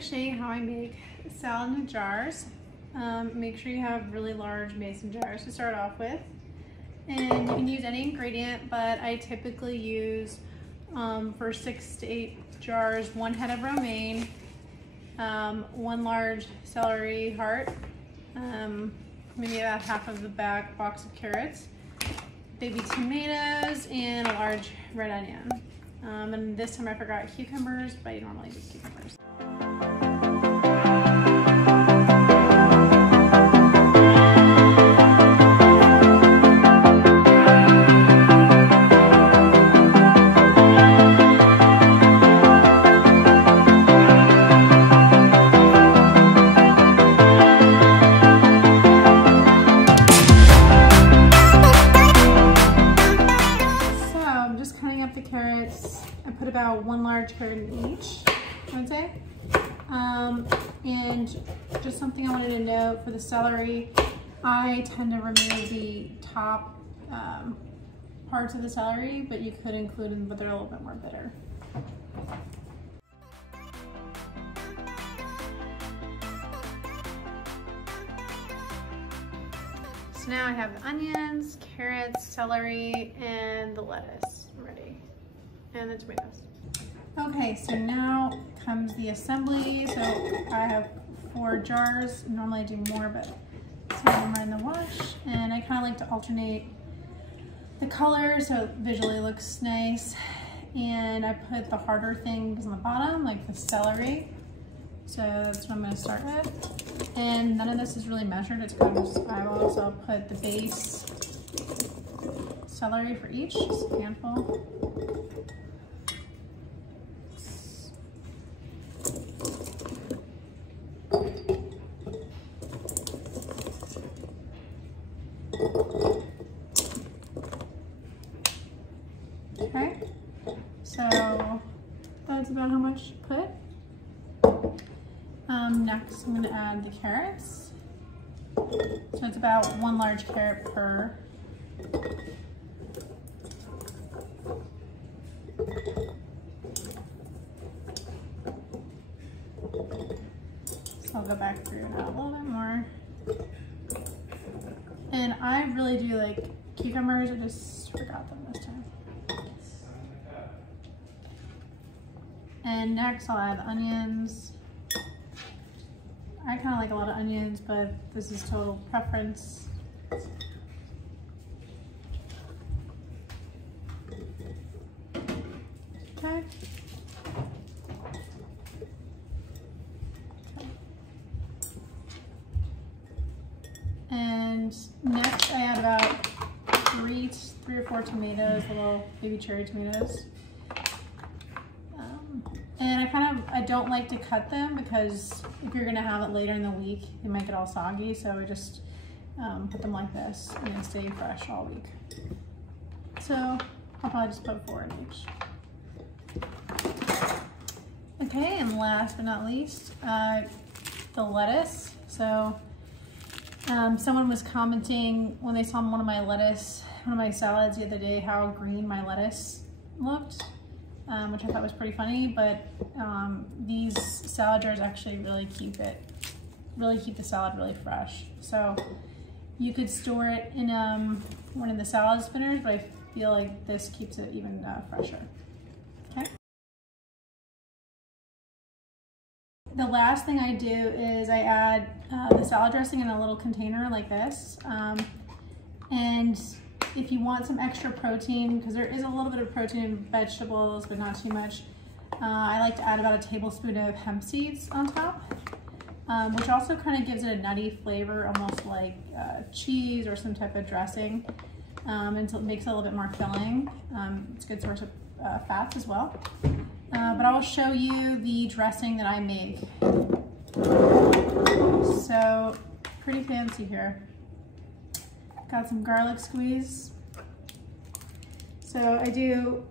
to show you how I make salad in jars. Make sure you have really large mason jars to start off with. And you can use any ingredient, but I typically use for 6 to 8 jars, 1 head of romaine, 1 large celery heart, maybe about half of the back box of carrots, baby tomatoes, and a large red onion. And this time I forgot cucumbers, but I normally do cucumbers. I put about 1 large carrot in each, I would say. And just something I wanted to note for the celery, I tend to remove the top parts of the celery, but you could include them, but they're a little bit more bitter. So now I have the onions, carrots, celery, and the lettuce ready. And the tomatoes. Okay, so now comes the assembly. So I have 4 jars. Normally I do more, but some of them are in the wash. And I kind of like to alternate the colors so it visually looks nice. And I put the harder things on the bottom, like the celery. So that's what I'm going to start with. And none of this is really measured. It's kind of, I will also put the base celery for each, just a handful. Okay, so that's about how much to put. Next I'm going to add the carrots. So it's about 1 large carrot per. So I'll go back through and add a little bit more. And I really do like cucumbers, I just forgot them this time. And next I'll add the onions. I kind of like a lot of onions, but this is total preference. Okay. And next I add about 3 or 4 tomatoes, little baby cherry tomatoes. And I don't like to cut them because if you're gonna have it later in the week, they might get all soggy. So I just put them like this and they stay fresh all week. So I'll probably just put 4 in each. Okay, and last but not least, the lettuce. So someone was commenting when they saw one of my salads the other day, how green my lettuce looked, which I thought was pretty funny, but these salad jars actually really keep the salad really fresh. So you could store it in one of the salad spinners, but I feel like this keeps it even fresher. Okay. The last thing I do is I add the salad dressing in a little container like this. And if you want some extra protein, because there is a little bit of protein in vegetables, but not too much, I like to add about a tablespoon of hemp seeds on top, which also kind of gives it a nutty flavor, almost like cheese or some type of dressing, and so it makes it a little bit more filling. It's a good source of fats as well. But I will show you the dressing that I make. So, pretty fancy here. Got some garlic squeeze. So I do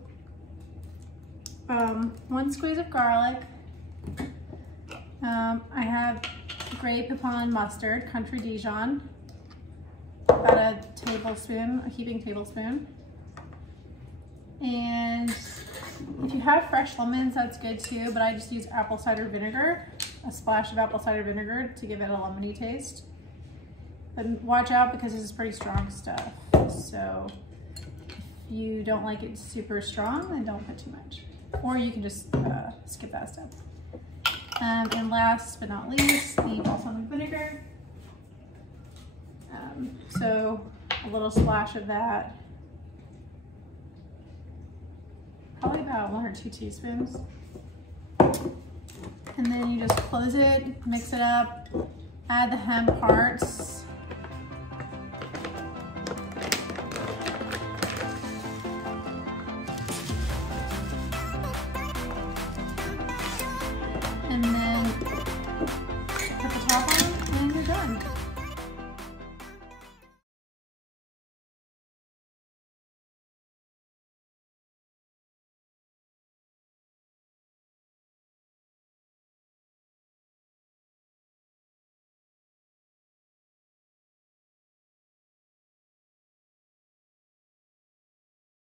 1 squeeze of garlic. I have Grey Poupon mustard, country Dijon. About a tablespoon, a heaping tablespoon. And if you have fresh lemons, that's good too, but I just use apple cider vinegar. a splash of apple cider vinegar to give it a lemony taste. But watch out because this is pretty strong stuff. So if you don't like it super strong, then don't put too much. Or you can just skip that step. And last but not least, the balsamic vinegar. So a little splash of that. Probably about 1 or 2 teaspoons. And then you just close it, mix it up, add the hemp parts.